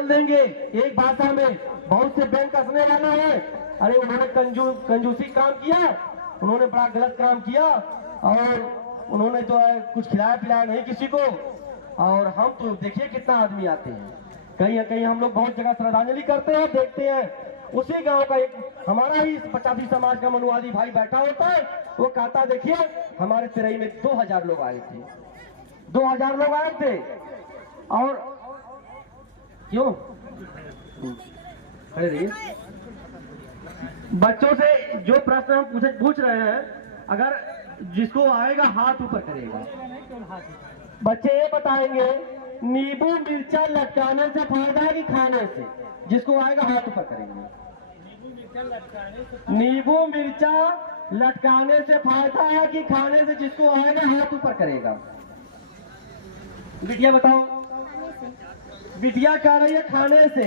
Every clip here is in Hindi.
बोल देंगे एक भाषा में, बहुत से बैंक कसने वाला है, अरे उन्होंने कंजूसी काम किया, उन्होंने बड़ा गलत काम किया और उन्होंने जो है कुछ खिलाया पिलाया नहीं किसी को। और हम तो देखिए कितना आदमी आते हैं, कहीं ना कहीं हम लोग बहुत जगह श्रद्धांजलि करते हैं, देखते हैं उसी गांव का एक हमारा ही 85 समाज का मनुवादी भाई बैठा होता है, वो कहता देखिए हमारे तिरई में 2000 लोग आए थे, 2000 लोग आए थे। और क्यों खड़े रहिए, बच्चों से जो प्रश्न हम पूछ रहे हैं, अगर जिसको आएगा हाथ ऊपर करेगा। बच्चे ये बताएंगे नींबू मिर्चा लटकाने से फायदा है कि खाने से? जिसको आएगा हाथ ऊपर करेंगे। नींबू मिर्चा लटकाने से फायदा है कि खाने से? जिसको आएगा हाथ ऊपर करेगा। बिटिया बताओ, बिटिया कह रही है खाने से,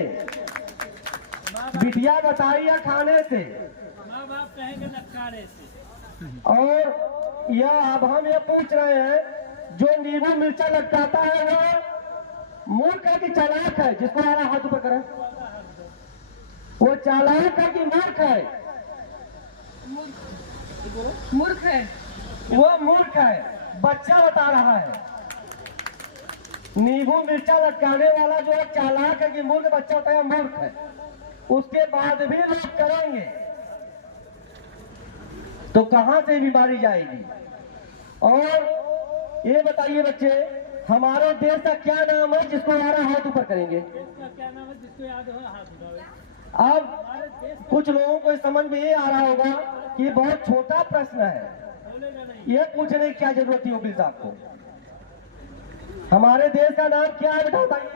बिटिया बताई है खाने से, माँ बाप कहेंगे लटकाने से। और यह अब हम ये पूछ रहे हैं जो नींबू मिर्चा लटकाता है वो मूर्ख है कि चालाक है? जिसको आ रहा हाथ ऊपर करे। वो चालाक है कि मूर्ख है? मूर्ख है। वो मूर्ख है। बच्चा बता रहा है नींबू मिर्चा लटकाने वाला जो है चालाक है कि मूर्ख? बच्चा बताया मूर्ख है। उसके बाद भी लोग करेंगे तो कहां से बीमारी जाएगी? और ये बताइए बच्चे, हमारे देश का क्या नाम है? जिसको आ रहा हाथ ऊपर करेंगे। क्या नाम है? जिसको याद हो हाथ उठावे। अब कुछ लोगों को समझ में ये आ रहा होगा कि ये बहुत छोटा प्रश्न है, ये पूछने की क्या जरूरत थी वकील साहब को? हमारे देश का नाम क्या है बेटा बताइए?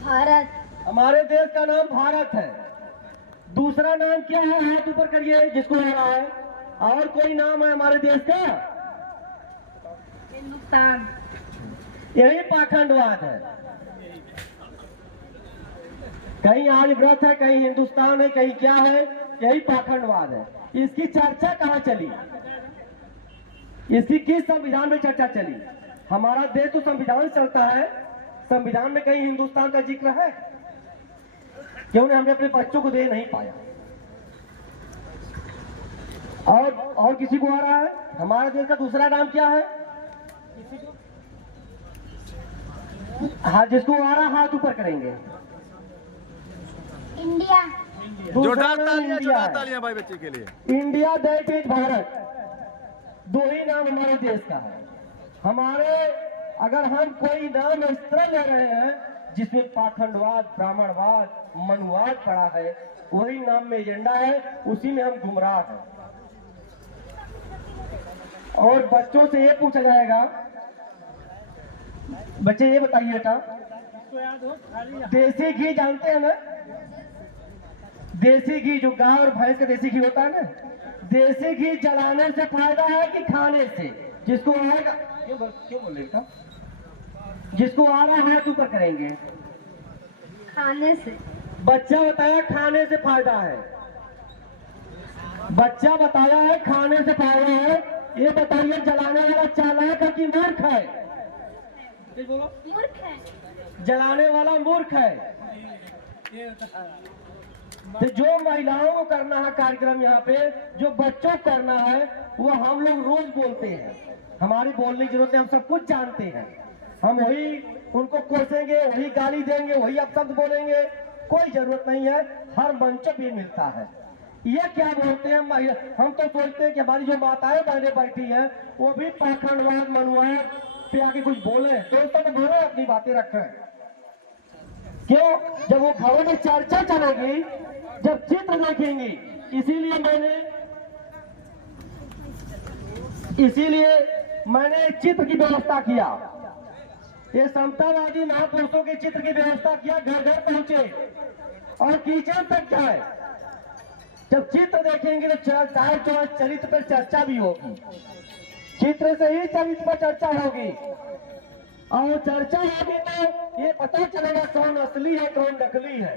भारत। हमारे देश का नाम भारत है। दूसरा नाम क्या है? हाथ ऊपर करिए जिसको आ रहा है। और कोई नाम है हमारे देश का? हिंदुस्तान। यही पाखंडवाद है। कहीं आज व्रत है, कहीं हिंदुस्तान है, कहीं क्या है, यही पाखंडवाद है। इसकी चर्चा कहाँ चली? इसकी किस संविधान में चर्चा चली? हमारा देश तो संविधान चलता है, संविधान में कहीं हिंदुस्तान का जिक्र है? क्यों ने हमने अपने बच्चों को दे नहीं पाया? और किसी को आ रहा है? हमारे देश का दूसरा नाम क्या है? हाँ, जिसको आ रहा हाथ ऊपर करेंगे। इंडिया। जोरदार तालियां भाई बच्चे के लिए। India that is Bharat. दो ही नाम हमारे देश का है। हमारे अगर हम कोई नाम इस तरह ले रहे हैं जिसमें पाखंडवाद, ब्राह्मणवाद, मनुवाद पड़ा है, वही नाम में एजेंडा है, उसी में हम गुमराह हैं। और बच्चों से ये पूछा जाएगा, बच्चे ये बताइए बेटा, जिसको याद हो खाली देसी घी जानते हैं ना? देसी घी जो गाय और भैंस का देसी घी होता है ना, देसी घी जलाने से फायदा है कि खाने से? जिसको आएगा क्यों बोल रहे बेटा? जिसको आ रहा है तो ऊपर करेंगे। खाने से। बच्चा बताया खाने से फायदा है। बच्चा बताया है खाने से फायदा है। ये बताइए जलाने वाला चालाक है कि मूर्ख है? मूर्ख है। जलाने वाला मूर्ख है। तो जो महिलाओं को करना है कार्यक्रम यहाँ पे, जो बच्चों को करना है, वो हम लोग रोज बोलते हैं। हमारी बोलने की जरूरत है, हम सब कुछ जानते हैं। हम वही उनको कोसेंगे, वही गाली देंगे, वही अपशब्द बोलेंगे, कोई जरूरत नहीं है। हर मंच पे मिलता है। ये क्या बोलते हैं महिला? हम तो सोचते हैं कि हमारी जो माताएं बहनें बैठी हैं वो भी पाखंडवाद, मनुवाद पे आके कुछ बोले। दोस्तों को बोले, अपनी बातें रखें। क्यों? जब वो घरों में चर्चा चलेगी, जब चित्र देखेंगी, इसीलिए मैंने चित्र की व्यवस्था किया। ये समतावादी महापुरुषों के चित्र की व्यवस्था किया, घर घर पहुंचे और किचन तक जाए। जब चित्र देखेंगे तो चरित्र पर चर्चा भी होगी। चित्र से ही चरित्र पर चर्चा होगी, और चर्चा होगी तो ये पता चलेगा कौन असली है, कौन नकली है,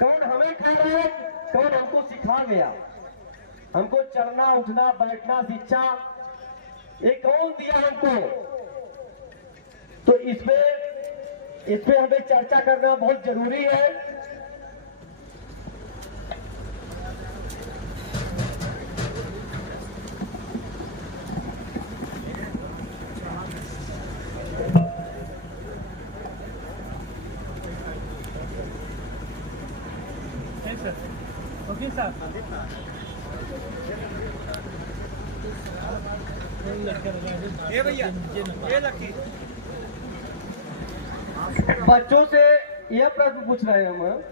कौन हमें खा रहा है, कौन हमको सिखा गया। हमको चलना, उठना, बैठना, शिक्षा ये कौन दिया हमको? तो इसमें इस पे हमें चर्चा करना बहुत जरूरी है। नहीं सर, वकील साहब ये भैया ये लकी बच्चों से यह प्रश्न पूछ रहे हैं हम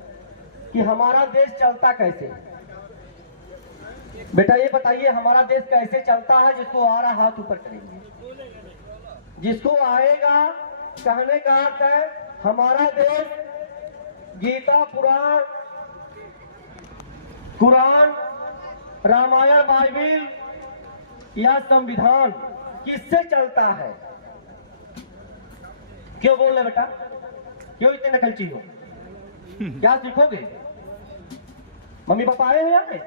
कि हमारा देश चलता कैसे। बेटा ये बताइए हमारा देश कैसे चलता है? जिसको आ रहा हाथ ऊपर करेंगे, जिसको आएगा। कहने का अर्थ है हमारा देश गीता, पुराण, कुरान, रामायण, बाइबिल या संविधान किससे चलता है? क्यों बोल रहे बेटा? क्यों इतने नकलची हो? क्या सीखोगे? मम्मी पापा आए हैं यहाँ पे?